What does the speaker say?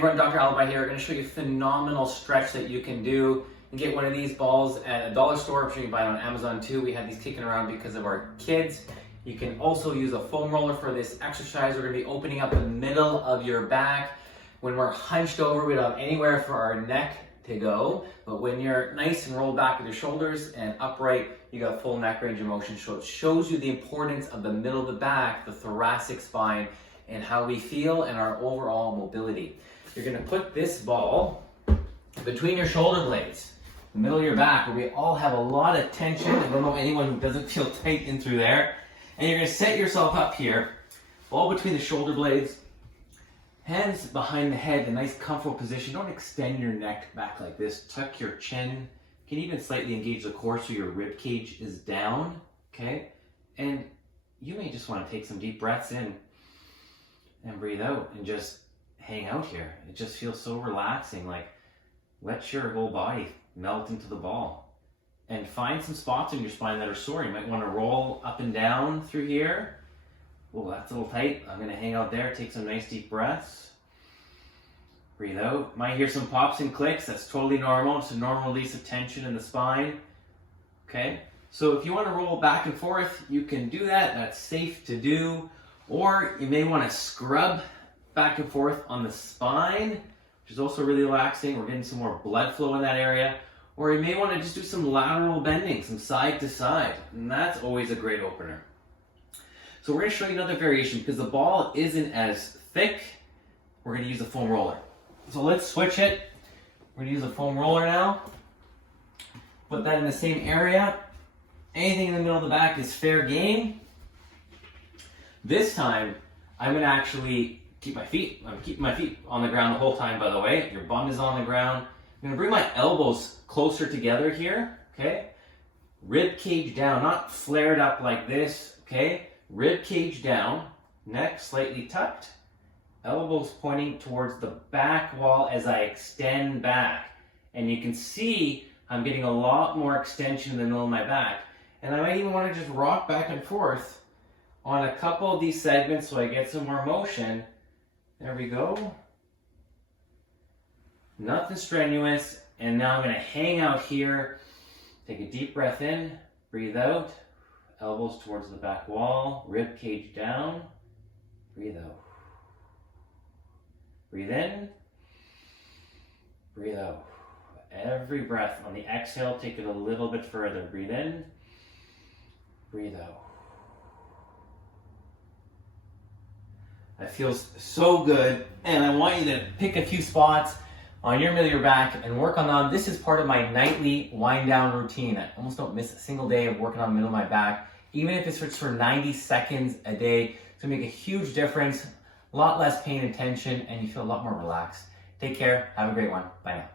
Everyone, Dr. Alibhai here. I'm going to show you a phenomenal stretch that you can do. You can get one of these balls at a dollar store. I'm sure you can buy it on Amazon too. We had these kicking around because of our kids. You can also use a foam roller for this exercise. We're going to be opening up the middle of your back. When we're hunched over, we don't have anywhere for our neck to go. But when you're nice and rolled back with your shoulders and upright, you got full neck range of motion. So it shows you the importance of the middle of the back, the thoracic spine, and how we feel and our overall mobility. You're going to put this ball between your shoulder blades, the middle of your back, where we all have a lot of tension. I don't know anyone who doesn't feel tight in through there. And you're going to set yourself up here, ball between the shoulder blades, hands behind the head, a nice comfortable position. Don't extend your neck back like this. Tuck your chin. You can even slightly engage the core so your rib cage is down, okay? And you may just want to take some deep breaths in and breathe out and just hang out here. It just feels so relaxing. Like, let your whole body melt into the ball. And find some spots in your spine that are sore. You might want to roll up and down through here. Oh, that's a little tight. I'm going to hang out there. Take some nice deep breaths. Breathe out. Might hear some pops and clicks. That's totally normal. It's a normal release of tension in the spine. Okay? So if you want to roll back and forth, you can do that. That's safe to do. Or you may want to scrub back and forth on the spine, which is also really relaxing. We're getting some more blood flow in that area. Or you may want to just do some lateral bending, some side to side. And that's always a great opener. So we're going to show you another variation because the ball isn't as thick. We're going to use a foam roller. So let's switch it. We're going to use a foam roller now. Put that in the same area. Anything in the middle of the back is fair game. This time, I'm going to actually keep my feet. I'm keeping my feet on the ground the whole time, by the way. Your bum is on the ground. I'm going to bring my elbows closer together here, okay? Rib cage down, not flared up like this, okay? Rib cage down, neck slightly tucked, elbows pointing towards the back wall as I extend back. And you can see I'm getting a lot more extension in the middle of my back. And I might even want to just rock back and forth on a couple of these segments so I get some more motion. There we go. Nothing strenuous. And now I'm going to hang out here. Take a deep breath in, breathe out. Elbows towards the back wall, rib cage down. Breathe out. Breathe in, breathe out. Every breath on the exhale, take it a little bit further. Breathe in, breathe out. That feels so good, and I want you to pick a few spots on your middle of your back and work on them. This is part of my nightly wind down routine. I almost don't miss a single day of working on the middle of my back. Even if it's just for 90 seconds a day, it's gonna make a huge difference, a lot less pain and tension, and you feel a lot more relaxed. Take care, have a great one, bye now.